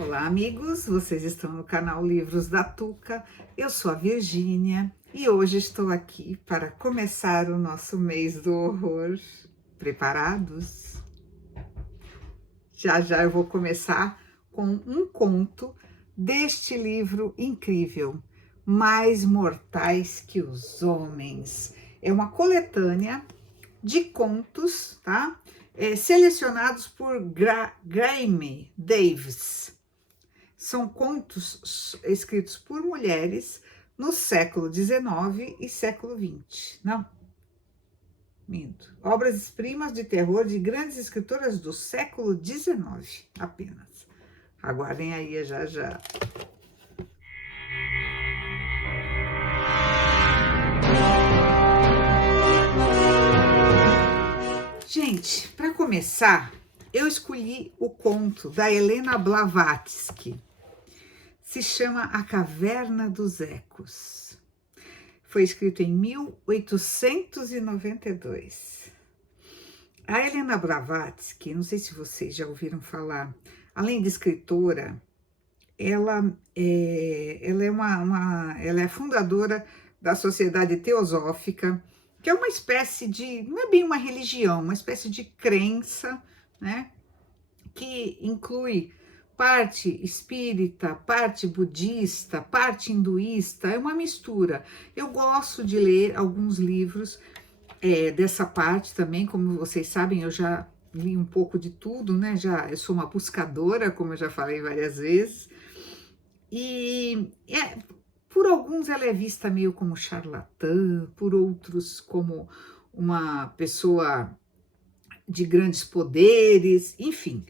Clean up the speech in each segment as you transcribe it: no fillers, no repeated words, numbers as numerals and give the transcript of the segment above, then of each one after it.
Olá, amigos! Vocês estão no canal Livros da Tuca. Eu sou a Virgínia e hoje estou aqui para começar o nosso mês do horror. Preparados? Já já eu vou começar com um conto deste livro incrível, Mais Mortais que os Homens. É uma coletânea de contos, tá? Selecionados por Graeme Davis. São contos escritos por mulheres no século XIX e século XX. Não, minto. Obras-primas de terror de grandes escritoras do século XIX apenas. Aguardem aí, já já. Gente, para começar, eu escolhi o conto da Helena Blavatsky. Se chama A Caverna dos Ecos. Foi escrito em 1892. A Helena Blavatsky, não sei se vocês já ouviram falar, além de escritora, ela é fundadora da Sociedade Teosófica, que é uma espécie de, não é bem uma religião, uma espécie de crença, né, que inclui parte espírita, parte budista, parte hinduísta, é uma mistura. Eu gosto de ler alguns livros dessa parte também, como vocês sabem, eu já li um pouco de tudo, né? Eu sou uma buscadora, como eu já falei várias vezes, e por alguns ela é vista meio como charlatã, por outros como uma pessoa de grandes poderes, enfim.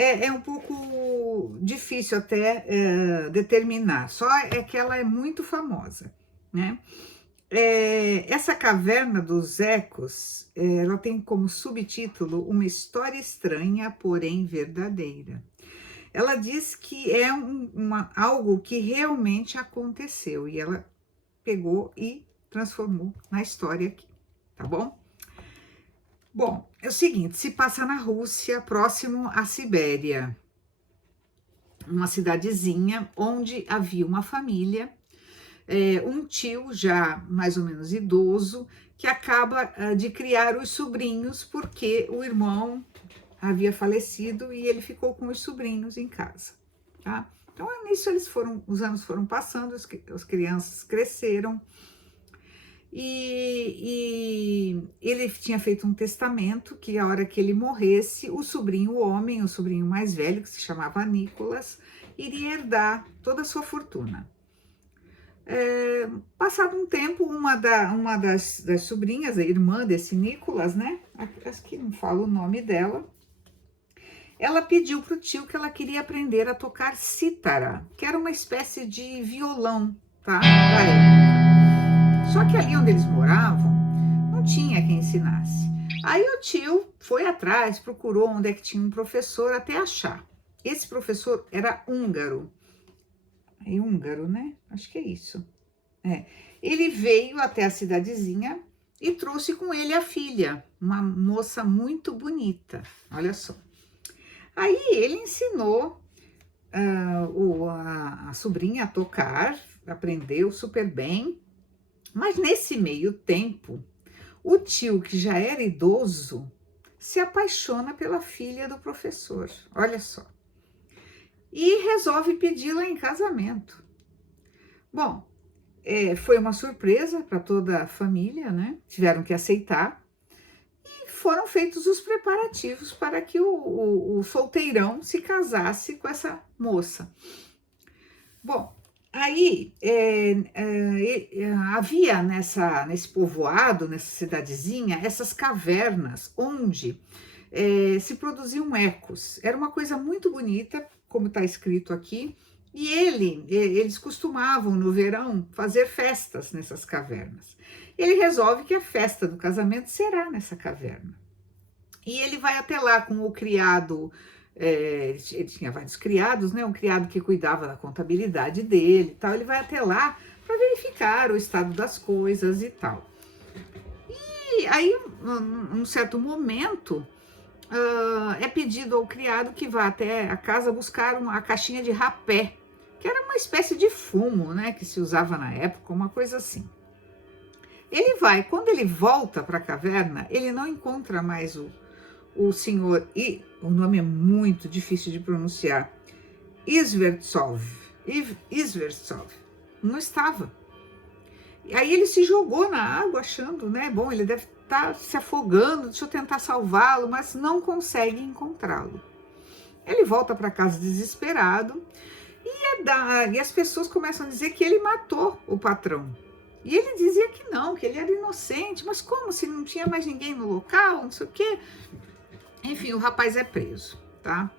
É um pouco difícil até determinar, só é que ela é muito famosa, né? Essa Caverna dos Ecos, ela tem como subtítulo Uma História Estranha, porém Verdadeira. Ela diz que é algo que realmente aconteceu e ela pegou e transformou na história aqui, tá bom? Bom, é o seguinte, se passa na Rússia, próximo à Sibéria, uma cidadezinha onde havia uma família, um tio já mais ou menos idoso, que acaba de criar os sobrinhos, porque o irmão havia falecido e ele ficou com os sobrinhos em casa, tá? Então, nisso os anos foram passando, as crianças cresceram, e ele tinha feito um testamento que a hora que ele morresse, o sobrinho homem, o sobrinho mais velho, que se chamava Nicolas, iria herdar toda a sua fortuna. Passado um tempo, uma das sobrinhas, a irmã desse Nicolas, né, acho que não falo o nome dela, ela pediu para o tio que ela queria aprender a tocar cítara, que era uma espécie de violão, tá, da época. Só que ali onde eles moravam, não tinha quem ensinasse. Aí o tio foi atrás, procurou onde é que tinha um professor até achar. Esse professor era húngaro. É húngaro, né? Acho que é isso. Ele veio até a cidadezinha e trouxe com ele a filha, uma moça muito bonita. Olha só. Aí ele ensinou a sobrinha a tocar, aprendeu super bem. Mas nesse meio tempo, o tio, que já era idoso, se apaixona pela filha do professor, olha só, e resolve pedi-la em casamento. Bom, foi uma surpresa para toda a família, né? Tiveram que aceitar e foram feitos os preparativos para que o solteirão se casasse com essa moça. Bom, aí havia nesse povoado, nessa cidadezinha, essas cavernas onde se produziam ecos. Era uma coisa muito bonita, como está escrito aqui, e eles costumavam no verão fazer festas nessas cavernas. Ele resolve que a festa do casamento será nessa caverna. E ele vai até lá com o criado. Ele tinha vários criados, né? Um criado que cuidava da contabilidade dele e tal. Ele vai até lá para verificar o estado das coisas e tal. E aí, num certo momento, é pedido ao criado que vá até a casa buscar a caixinha de rapé, que era uma espécie de fumo, né, que se usava na época, uma coisa assim. Ele vai, quando ele volta para a caverna, ele não encontra mais o senhor, e o nome é muito difícil de pronunciar, Isvertsov. Não estava. E aí ele se jogou na água achando, né, bom, ele deve estar se afogando, deixa eu tentar salvá-lo, mas não consegue encontrá-lo. Ele volta para casa desesperado e as pessoas começam a dizer que ele matou o patrão. E ele dizia que não, que ele era inocente, mas como se não tinha mais ninguém no local, não sei o quê. Enfim, o rapaz é preso, tá?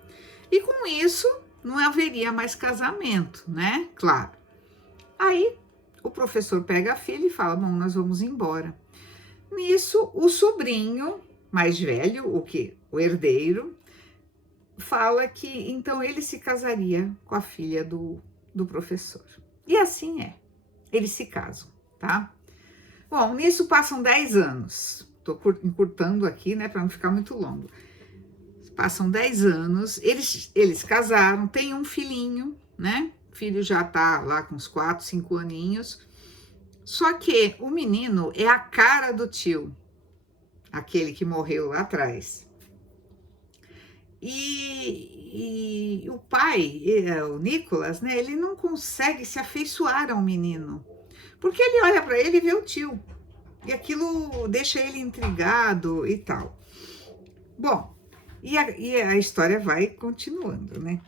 E com isso não haveria mais casamento, né? Claro. Aí o professor pega a filha e fala: bom, nós vamos embora. Nisso, o sobrinho mais velho, o herdeiro, fala que então ele se casaria com a filha do professor. E assim é, eles se casam, tá? Bom, nisso passam 10 anos. Tô encurtando aqui, né, para não ficar muito longo. Passam 10 anos, eles casaram, tem um filhinho, né? O filho já tá lá com uns 4, 5 aninhos. Só que o menino é a cara do tio, aquele que morreu lá atrás. E o pai, o Nicolas, né, ele não consegue se afeiçoar ao menino, porque ele olha para ele e vê o tio, e aquilo deixa ele intrigado e tal. Bom, e a história vai continuando, né?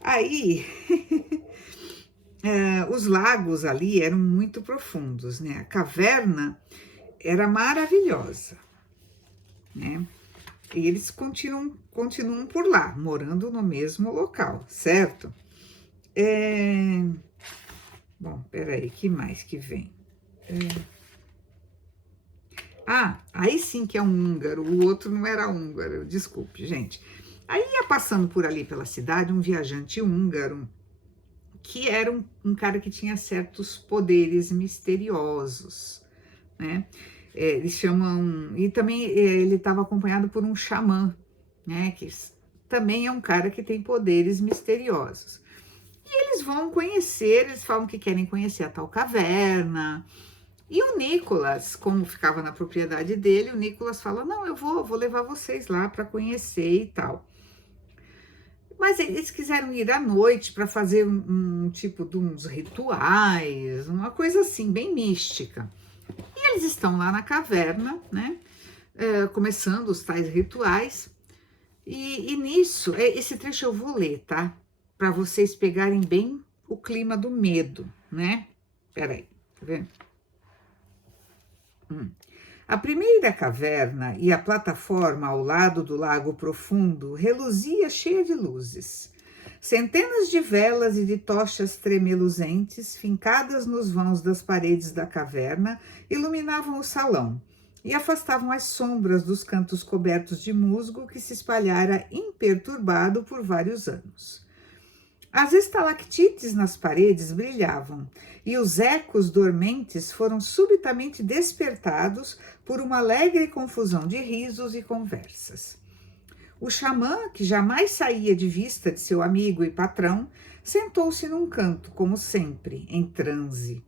Aí, os lagos ali eram muito profundos, né? A caverna era maravilhosa, né? E eles continuam por lá, morando no mesmo local, certo? Bom, peraí, que mais que vem? Aí sim que é um húngaro, o outro não era húngaro, desculpe, gente. Aí ia passando por ali pela cidade um viajante húngaro, que era um cara que tinha certos poderes misteriosos, né? Eles chamam, e também ele estava acompanhado por um xamã, né, que também é um cara que tem poderes misteriosos. E eles vão conhecer, eles falam que querem conhecer a tal caverna. E o Nicolas, como ficava na propriedade dele, o Nicolas fala: não, eu vou levar vocês lá para conhecer e tal. Mas eles quiseram ir à noite para fazer um tipo de uns rituais, uma coisa assim, bem mística. E eles estão lá na caverna, né? Começando os tais rituais. E nisso, esse trecho eu vou ler, tá? Para vocês pegarem bem o clima do medo, né? Peraí, tá vendo? A primeira caverna e a plataforma ao lado do lago profundo reluzia cheia de luzes. Centenas de velas e de tochas tremeluzentes, fincadas nos vãos das paredes da caverna, iluminavam o salão e afastavam as sombras dos cantos cobertos de musgo que se espalhara imperturbado por vários anos. As estalactites nas paredes brilhavam, e os ecos dormentes foram subitamente despertados por uma alegre confusão de risos e conversas. O xamã, que jamais saía de vista de seu amigo e patrão, sentou-se num canto, como sempre, em transe.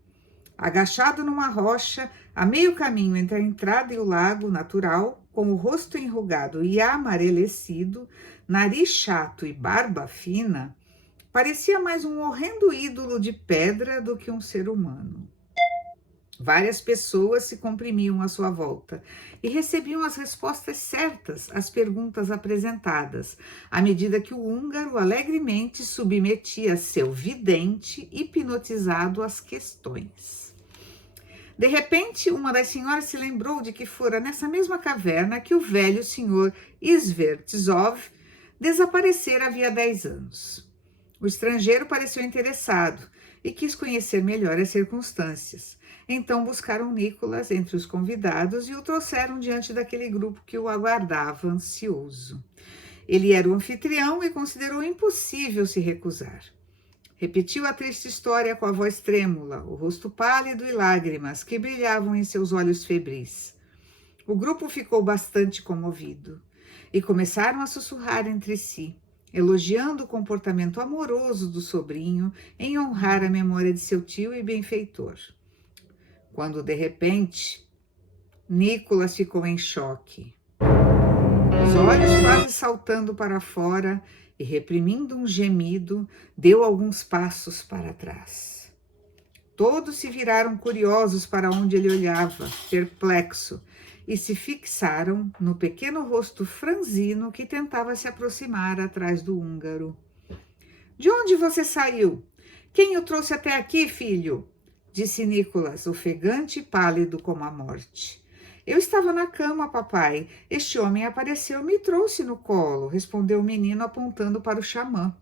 Agachado numa rocha, a meio caminho entre a entrada e o lago natural, com o rosto enrugado e amarelecido, nariz chato e barba fina, parecia mais um horrendo ídolo de pedra do que um ser humano. Várias pessoas se comprimiam à sua volta e recebiam as respostas certas às perguntas apresentadas, à medida que o húngaro alegremente submetia seu vidente hipnotizado às questões. De repente, uma das senhoras se lembrou de que fora nessa mesma caverna que o velho senhor Isvertsov desaparecera havia 10 anos. O estrangeiro pareceu interessado e quis conhecer melhor as circunstâncias. Então buscaram Nicolas entre os convidados e o trouxeram diante daquele grupo que o aguardava ansioso. Ele era o anfitrião e considerou impossível se recusar. Repetiu a triste história com a voz trêmula, o rosto pálido e lágrimas que brilhavam em seus olhos febris. O grupo ficou bastante comovido. e começaram a sussurrar entre si, elogiando o comportamento amoroso do sobrinho em honrar a memória de seu tio e benfeitor. Quando, de repente, Nicolas ficou em choque, os olhos quase saltando para fora e, reprimindo um gemido, deu alguns passos para trás. Todos se viraram curiosos para onde ele olhava, perplexo, e se fixaram no pequeno rosto franzino que tentava se aproximar atrás do húngaro. — De onde você saiu? Quem o trouxe até aqui, filho? Disse Nicolas, ofegante e pálido como a morte. — Eu estava na cama, papai. Este homem apareceu e me trouxe no colo, respondeu o menino apontando para o xamã.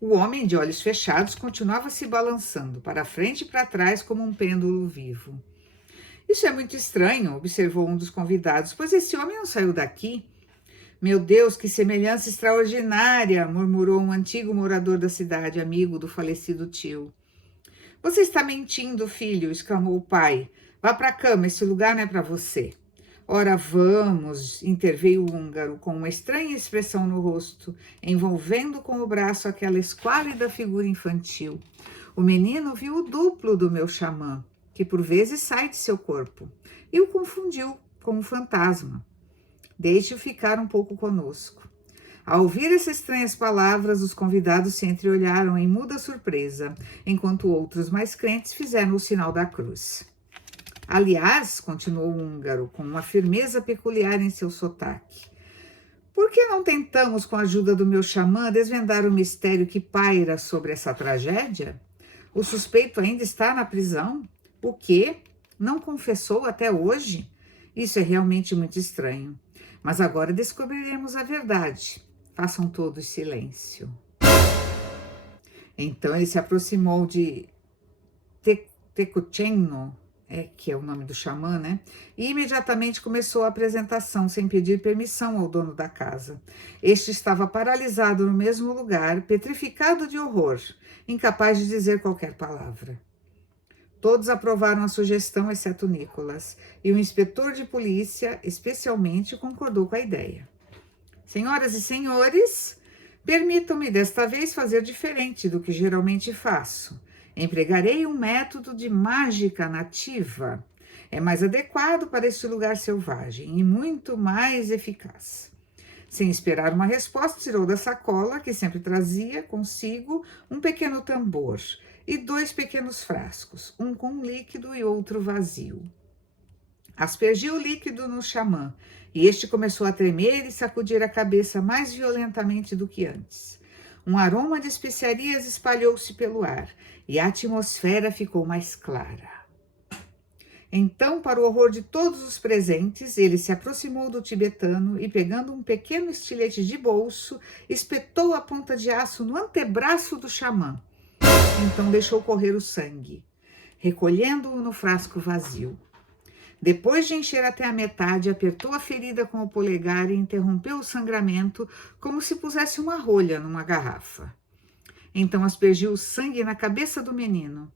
O homem, de olhos fechados, continuava se balançando para frente e para trás como um pêndulo vivo. — Isso é muito estranho, observou um dos convidados, pois esse homem não saiu daqui. — Meu Deus, que semelhança extraordinária, murmurou um antigo morador da cidade, amigo do falecido tio. — Você está mentindo, filho, exclamou o pai. Vá para a cama, esse lugar não é para você. — Ora, vamos, interveio o húngaro, com uma estranha expressão no rosto, envolvendo com o braço aquela esquálida figura infantil. O menino viu o duplo do meu xamã, que por vezes sai de seu corpo, e o confundiu com um fantasma. Deixe-o ficar um pouco conosco. Ao ouvir essas estranhas palavras, os convidados se entreolharam em muda surpresa, enquanto outros mais crentes fizeram o sinal da cruz. Aliás, continuou o húngaro, com uma firmeza peculiar em seu sotaque, por que não tentamos, com a ajuda do meu xamã, desvendar o mistério que paira sobre essa tragédia? O suspeito ainda está na prisão? O quê? Não confessou até hoje? Isso é realmente muito estranho. Mas agora descobriremos a verdade. Façam todos silêncio. Então ele se aproximou de Tecuchenno, que é o nome do xamã, né? E imediatamente começou a apresentação, sem pedir permissão ao dono da casa. Este estava paralisado no mesmo lugar, petrificado de horror, incapaz de dizer qualquer palavra. Todos aprovaram a sugestão, exceto Nicolas, e o inspetor de polícia, especialmente, concordou com a ideia. Senhoras e senhores, permitam-me desta vez fazer diferente do que geralmente faço. Empregarei um método de mágica nativa. É mais adequado para este lugar selvagem e muito mais eficaz. Sem esperar uma resposta, tirou da sacola, que sempre trazia consigo, um pequeno tambor e 2 pequenos frascos, um com líquido e outro vazio. Aspergiu o líquido no xamã, e este começou a tremer e sacudir a cabeça mais violentamente do que antes. Um aroma de especiarias espalhou-se pelo ar, e a atmosfera ficou mais clara. Então, para o horror de todos os presentes, ele se aproximou do tibetano e, pegando um pequeno estilete de bolso, espetou a ponta de aço no antebraço do xamã. Então deixou correr o sangue, recolhendo-o no frasco vazio. Depois de encher até a metade, apertou a ferida com o polegar e interrompeu o sangramento como se pusesse uma rolha numa garrafa. Então aspergiu o sangue na cabeça do menino.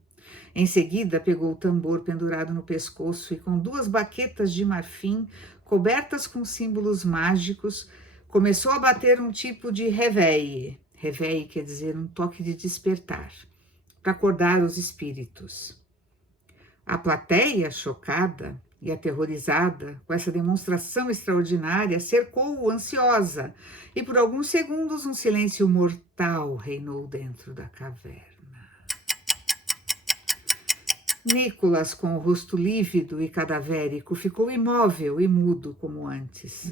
Em seguida, pegou o tambor pendurado no pescoço e, com 2 baquetas de marfim, cobertas com símbolos mágicos, começou a bater um tipo de réveille. Réveille quer dizer um toque de despertar, para acordar os espíritos. A plateia, chocada e aterrorizada com essa demonstração extraordinária, cercou-o ansiosa, e por alguns segundos um silêncio mortal reinou dentro da caverna. Nicolas, com o rosto lívido e cadavérico, ficou imóvel e mudo como antes.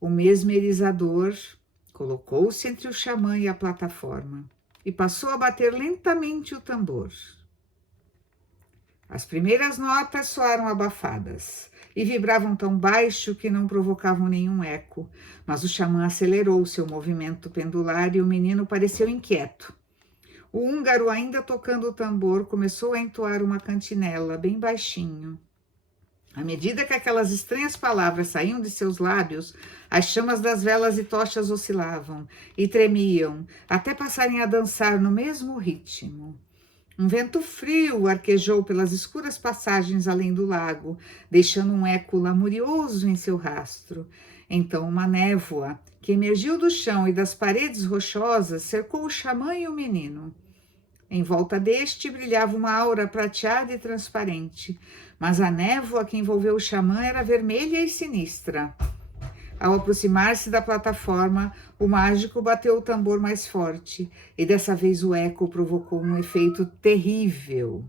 O mesmerizador colocou-se entre o xamã e a plataforma e passou a bater lentamente o tambor. As primeiras notas soaram abafadas e vibravam tão baixo que não provocavam nenhum eco, mas o xamã acelerou seu movimento pendular e o menino pareceu inquieto. O húngaro, ainda tocando o tambor, começou a entoar uma cantinela bem baixinho. À medida que aquelas estranhas palavras saíam de seus lábios, as chamas das velas e tochas oscilavam e tremiam, até passarem a dançar no mesmo ritmo. Um vento frio arquejou pelas escuras passagens além do lago, deixando um eco lamurioso em seu rastro. Então uma névoa, que emergiu do chão e das paredes rochosas, cercou o xamã e o menino. Em volta deste brilhava uma aura prateada e transparente, mas a névoa que envolveu o xamã era vermelha e sinistra. Ao aproximar-se da plataforma, o mágico bateu o tambor mais forte, e dessa vez o eco provocou um efeito terrível.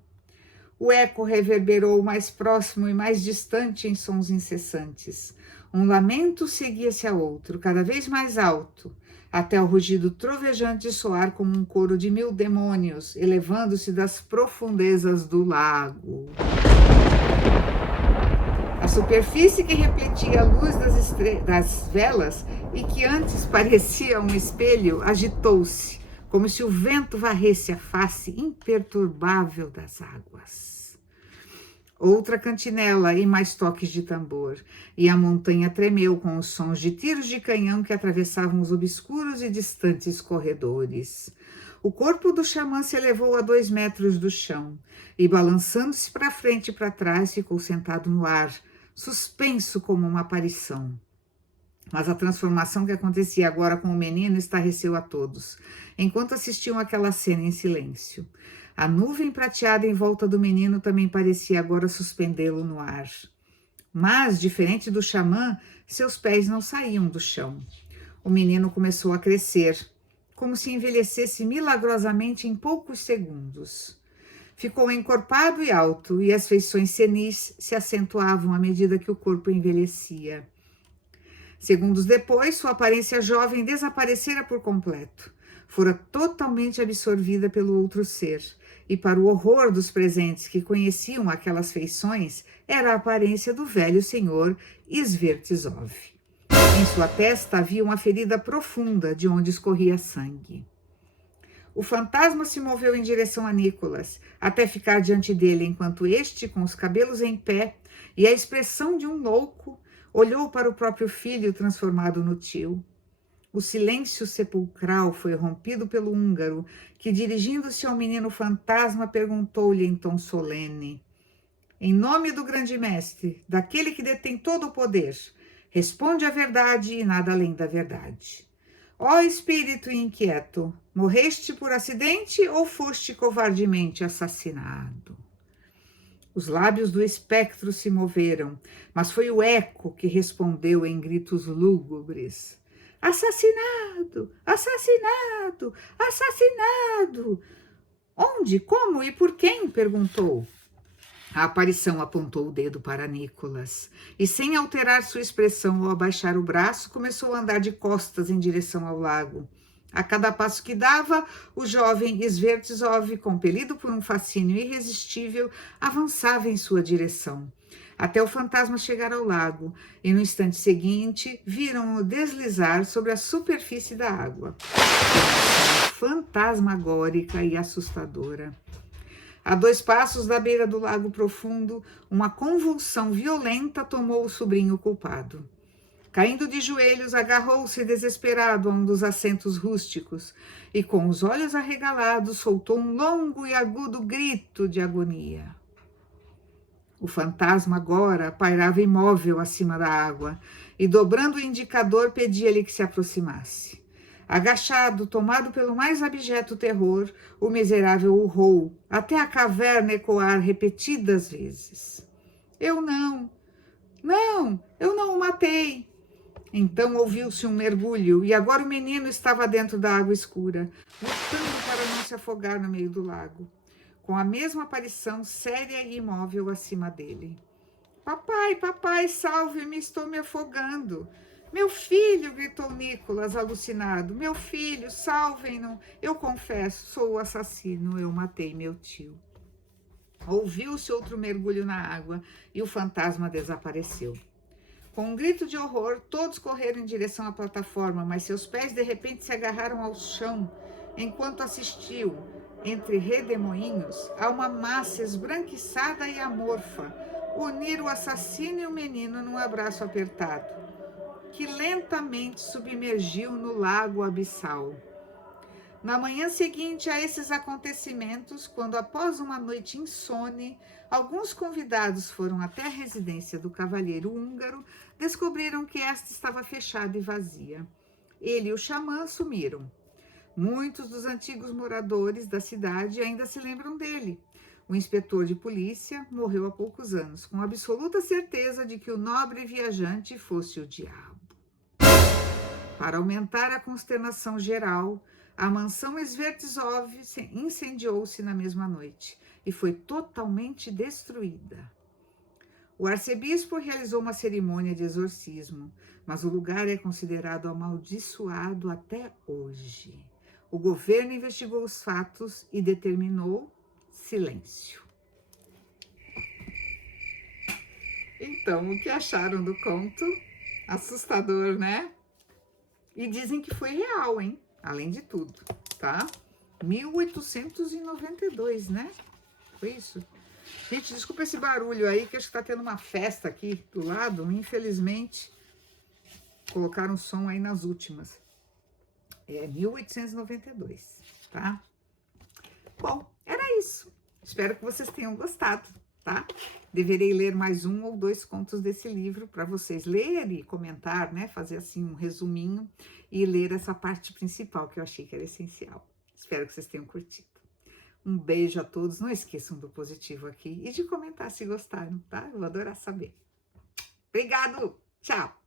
O eco reverberou mais próximo e mais distante em sons incessantes. Um lamento seguia-se a outro, cada vez mais alto, até o rugido trovejante soar como um coro de 1000 demônios, elevando-se das profundezas do lago. A superfície que refletia a luz das velas e que antes parecia um espelho agitou-se, como se o vento varresse a face imperturbável das águas. Outra cantinela e mais toques de tambor, e a montanha tremeu com os sons de tiros de canhão que atravessavam os obscuros e distantes corredores. O corpo do xamã se elevou a 2 metros do chão, e balançando-se para frente e para trás, ficou sentado no ar, suspenso como uma aparição. Mas a transformação que acontecia agora com o menino estarreceu a todos, enquanto assistiam àquela cena em silêncio. A nuvem prateada em volta do menino também parecia agora suspendê-lo no ar. Mas, diferente do xamã, seus pés não saíam do chão. O menino começou a crescer, como se envelhecesse milagrosamente em poucos segundos. Ficou encorpado e alto, e as feições senis se acentuavam à medida que o corpo envelhecia. Segundos depois, sua aparência jovem desaparecera por completo. Fora totalmente absorvida pelo outro ser, e para o horror dos presentes que conheciam aquelas feições, era a aparência do velho senhor Svertisov. Em sua testa havia uma ferida profunda de onde escorria sangue. O fantasma se moveu em direção a Nicholas, até ficar diante dele, enquanto este, com os cabelos em pé e a expressão de um louco, olhou para o próprio filho transformado no tio. O silêncio sepulcral foi rompido pelo húngaro, que, dirigindo-se ao menino fantasma, perguntou-lhe em tom solene: em nome do grande mestre, daquele que detém todo o poder, responde a verdade e nada além da verdade. Ó espírito inquieto, morreste por acidente ou foste covardemente assassinado? Os lábios do espectro se moveram, mas foi o eco que respondeu em gritos lúgubres: assassinado! Assassinado! Assassinado! Onde, como e por quem? Perguntou. A aparição apontou o dedo para Nicholas e, sem alterar sua expressão ou abaixar o braço, começou a andar de costas em direção ao lago. A cada passo que dava, o jovem Svertisov, compelido por um fascínio irresistível, avançava em sua direção, até o fantasma chegar ao lago, e no instante seguinte viram-no deslizar sobre a superfície da água. Fantasmagórica e assustadora. A 2 passos da beira do lago profundo, uma convulsão violenta tomou o sobrinho culpado. Caindo de joelhos, agarrou-se desesperado a um dos assentos rústicos e, com os olhos arregalados, soltou um longo e agudo grito de agonia. O fantasma agora pairava imóvel acima da água e, dobrando o indicador, pedia-lhe que se aproximasse. Agachado, tomado pelo mais abjeto terror, o miserável urrou, até a caverna ecoar repetidas vezes: eu não o matei. Então ouviu-se um mergulho, e agora o menino estava dentro da água escura, lutando para não se afogar no meio do lago, com a mesma aparição séria e imóvel acima dele. Papai, papai, salve-me, estou me afogando. Meu filho, gritou Nicholas, alucinado. Meu filho, salvem-no. Eu confesso, sou o assassino, eu matei meu tio. Ouviu-se outro mergulho na água e o fantasma desapareceu. Com um grito de horror, todos correram em direção à plataforma, mas seus pés de repente se agarraram ao chão, enquanto assistiu, entre redemoinhos, a uma massa esbranquiçada e amorfa unir o assassino e o menino num abraço apertado, que lentamente submergiu no lago abissal. Na manhã seguinte a esses acontecimentos, quando após uma noite insone, alguns convidados foram até a residência do cavalheiro húngaro, descobriram que esta estava fechada e vazia. Ele e o xamã sumiram. Muitos dos antigos moradores da cidade ainda se lembram dele. O inspetor de polícia morreu há poucos anos, com absoluta certeza de que o nobre viajante fosse o diabo. Para aumentar a consternação geral, a mansão Svertisov incendiou-se na mesma noite e foi totalmente destruída. O arcebispo realizou uma cerimônia de exorcismo, mas o lugar é considerado amaldiçoado até hoje. O governo investigou os fatos e determinou silêncio. Então, o que acharam do conto? Assustador, né? E dizem que foi real, hein? Além de tudo, tá? 1892, né? Foi isso. Gente, desculpa esse barulho aí, que acho que tá tendo uma festa aqui do lado. Infelizmente, colocaram som aí nas últimas. É 1892, tá? Bom, era isso. Espero que vocês tenham gostado, tá? Deverei ler mais um ou dois contos desse livro para vocês lerem e comentar, né? Fazer assim um resuminho e ler essa parte principal que eu achei que era essencial. Espero que vocês tenham curtido. Um beijo a todos. Não esqueçam do positivo aqui e de comentar se gostaram, tá? Eu vou adorar saber. Obrigado. Tchau.